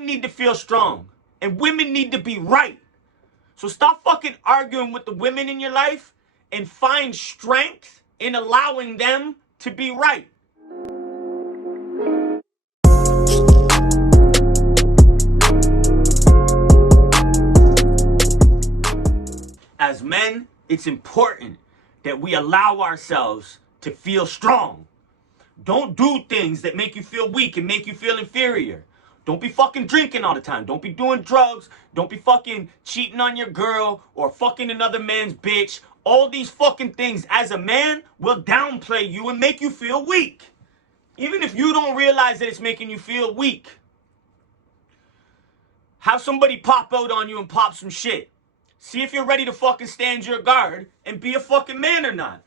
men need to feel strong and women need to be right. So stop fucking arguing with the women in your life and find strength in allowing them to be right. As men, it's important that we allow ourselves to feel strong. Don't do things that make you feel weak and make you feel inferior. Don't be fucking drinking all the time. Don't be doing drugs. Don't be fucking cheating on your girl or fucking another man's bitch. All these fucking things as a man will downplay you and make you feel weak. Even if you don't realize that it's making you feel weak. Have somebody pop out on you and pop some shit. See if you're ready to fucking stand your guard and be a fucking man or not.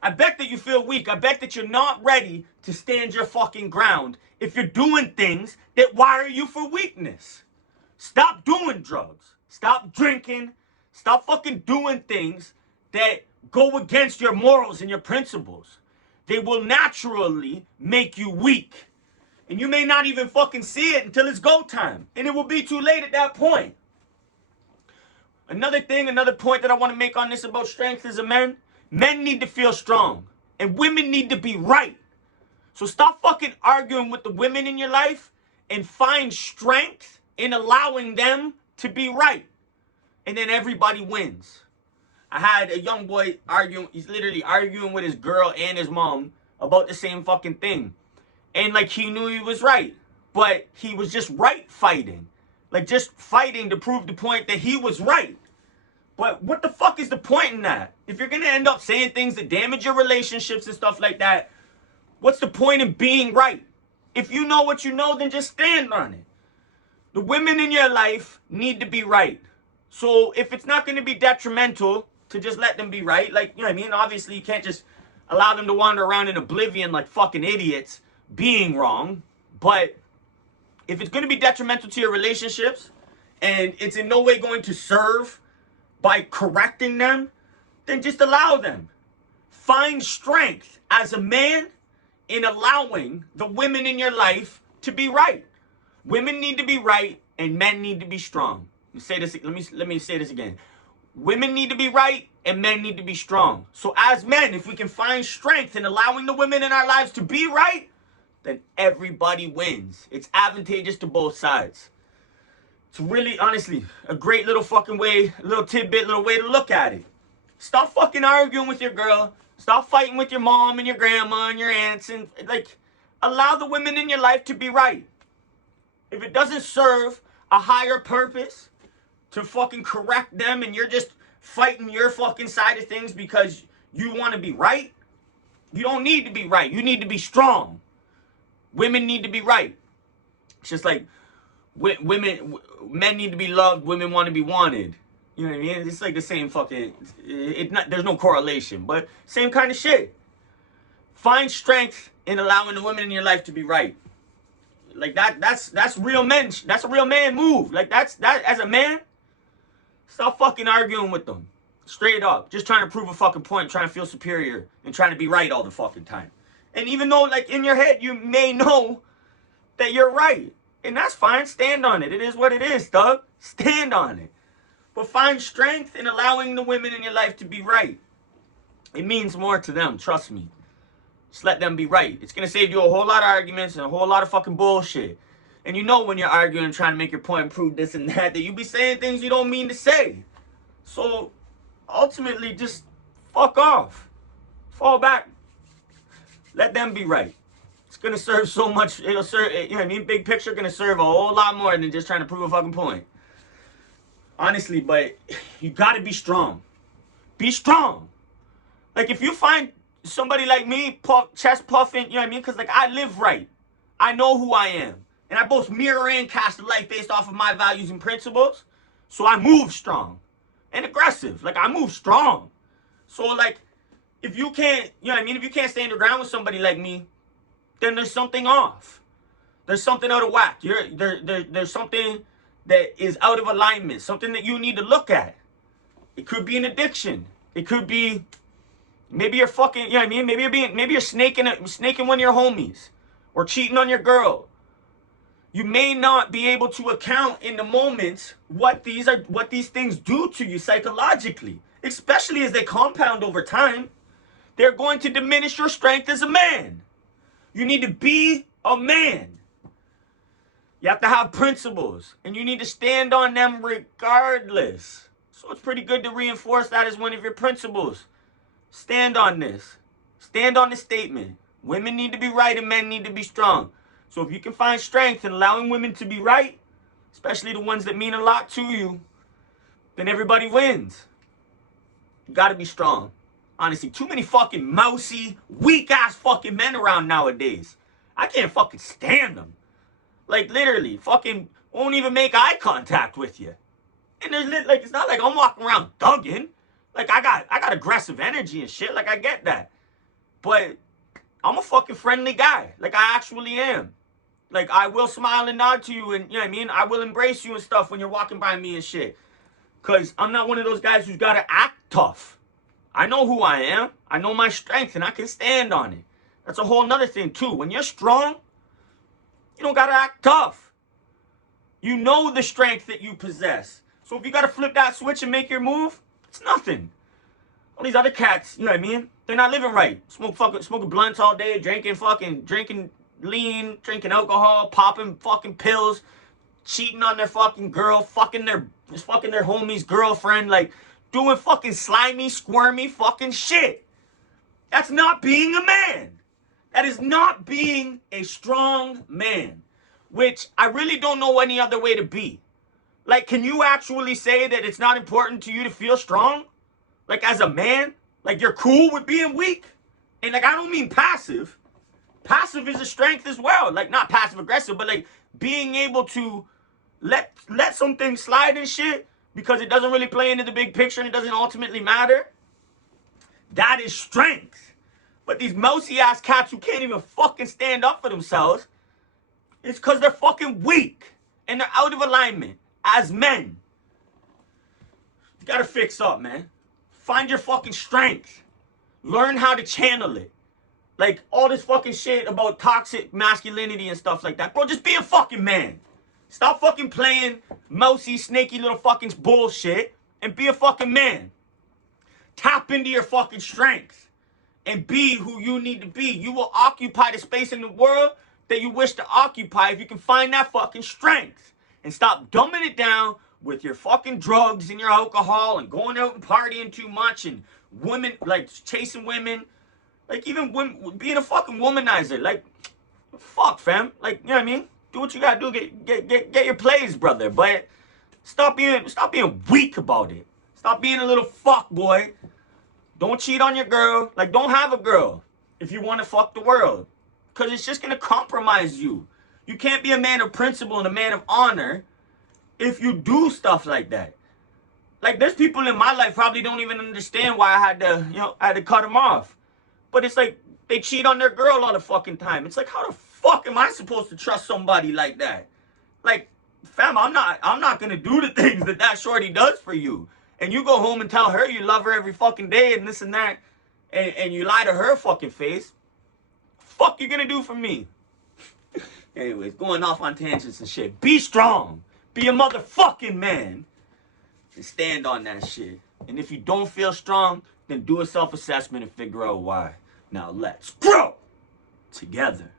I bet that you feel weak. I bet that you're not ready to stand your fucking ground if you're doing things that wire you for weakness. Stop doing drugs. Stop drinking. Stop fucking doing things that go against your morals and your principles. They will naturally make you weak. And you may not even fucking see it until it's go time. And it will be too late at that point. Another point that I want to make on this about strength as a man. Men need to feel strong. And women need to be right. So stop fucking arguing with the women in your life and find strength in allowing them to be right. And then everybody wins. I had a young boy arguing. He's literally arguing with his girl and his mom about the same fucking thing. And like he knew he was right. But he was just right fighting. Like just fighting to prove the point that he was right. But what the fuck is the point in that? If you're going to end up saying things that damage your relationships and stuff like that, what's the point in being right? If you know what you know, then just stand on it. The women in your life need to be right. So if it's not going to be detrimental to just let them be right, like, you know what I mean? Obviously, you can't just allow them to wander around in oblivion like fucking idiots being wrong. But if it's going to be detrimental to your relationships and it's in no way going to serve by correcting them, then just allow them. Find strength as a man in allowing the women in your life to be right. Women need to be right and men need to be strong. Let me say this again. Women need to be right and men need to be strong. So as men, if we can find strength in allowing the women in our lives to be right, then everybody wins. It's advantageous to both sides. It's really, honestly, a great little fucking way, little tidbit, little way to look at it. Stop fucking arguing with your girl. Stop fighting with your mom and your grandma and your aunts. And, like, allow the women in your life to be right. If it doesn't serve a higher purpose to fucking correct them and you're just fighting your fucking side of things because you want to be right, you don't need to be right. You need to be strong. Women need to be right. It's just like men need to be loved, women want to be wanted. You know what I mean? It's like the same fucking, there's no correlation, but same kind of shit. Find strength in allowing the women in your life to be right. Like that's real men. That's a real man move. Like that as a man, stop fucking arguing with them. Straight up. Just trying to prove a fucking point, trying to feel superior, and trying to be right all the fucking time. And even though, like, in your head, you may know that you're right. And that's fine. Stand on it. It is what it is, dog. Stand on it. But find strength in allowing the women in your life to be right. It means more to them, trust me. Just let them be right. It's going to save you a whole lot of arguments and a whole lot of fucking bullshit. And you know when you're arguing and trying to make your point and prove this and that you be saying things you don't mean to say. So, ultimately, just fuck off. Fall back. Let them be right. It's going to serve so much. It'll serve, you know what I mean? Big picture going to serve a whole lot more than just trying to prove a fucking point. Honestly, but you got to be strong. Be strong. Like, if you find somebody like me, chest puffing, you know what I mean? Because, like, I live right. I know who I am. And I both mirror and cast a life based off of my values and principles. So I move strong and aggressive. Like, I move strong. So, like, if you can't, you know what I mean? If you can't stand your ground with somebody like me, then there's something off. There's something out of whack. There's something that is out of alignment. Something that you need to look at. It could be an addiction. It could be, maybe you're fucking, you know what I mean? Maybe you're snaking one of your homies. Or cheating on your girl. you may not be able to account in the moment what these things do to you psychologically, especially as they compound over time. They're going to diminish your strength as a man. You need to be a man. You have to have principles, and you need to stand on them regardless. So it's pretty good to reinforce that as one of your principles. Stand on this. Stand on the statement. Women need to be right and men need to be strong. So if you can find strength in allowing women to be right, especially the ones that mean a lot to you, then everybody wins. You gotta be strong. Honestly, too many fucking mousy, weak-ass fucking men around nowadays. I can't fucking stand them. Like, literally, fucking won't even make eye contact with you. And there's, like, it's not like I'm walking around thugging. Like, I got aggressive energy and shit. Like, I get that. But I'm a fucking friendly guy. Like, I actually am. Like, I will smile and nod to you, and, you know what I mean? I will embrace you and stuff when you're walking by me and shit. Because I'm not one of those guys who's got to act tough. I know who I am. I know my strength, and I can stand on it. That's a whole nother thing, too. When you're strong, you don't got to act tough. You know the strength that you possess. So if you got to flip that switch and make your move, it's nothing. All these other cats, you know what I mean? They're not living right. Smoking blunts all day, drinking lean, drinking alcohol, popping fucking pills, cheating on their fucking girl, fucking their homie's girlfriend, like doing fucking slimy, squirmy fucking shit. That's not being a man. That is not being a strong man, which I really don't know any other way to be. Like, can you actually say that it's not important to you to feel strong? Like, as a man? Like, you're cool with being weak? And, like, I don't mean passive. Passive is a strength as well. Like, not passive-aggressive, but, like, being able to let some things slide and shit because it doesn't really play into the big picture and it doesn't ultimately matter. That is strength. But these mousy-ass cats who can't even fucking stand up for themselves, it's because they're fucking weak. And they're out of alignment as men. You gotta fix up, man. Find your fucking strength. Learn how to channel it. Like, all this fucking shit about toxic masculinity and stuff like that. Bro, just be a fucking man. Stop fucking playing mousy, snaky little fucking bullshit and be a fucking man. Tap into your fucking strength and be who you need to be. You will occupy the space in the world that you wish to occupy if you can find that fucking strength. And stop dumbing it down with your fucking drugs and your alcohol and going out and partying too much and women, like, chasing women. Like, even women, being a fucking womanizer. Like, fuck, fam. Like, you know what I mean? Do what you gotta do. Get your plays, brother. But stop being weak about it. Stop being a little fuck boy. Don't cheat on your girl. Like, don't have a girl if you want to fuck the world. Because it's just gonna compromise you. You can't be a man of principle and a man of honor if you do stuff like that. Like, there's people in my life probably don't even understand why I had to cut them off. But it's like, they cheat on their girl all the fucking time. It's like, how the fuck am I supposed to trust somebody like that? Like, fam, I'm not gonna do the things that shorty does for you. And you go home and tell her you love her every fucking day and this and that, and you lie to her fucking face. Fuck you gonna do for me? Anyways, going off on tangents and shit. Be strong. Be a motherfucking man. And stand on that shit. And if you don't feel strong, then do a self-assessment and figure out why. Now let's grow together.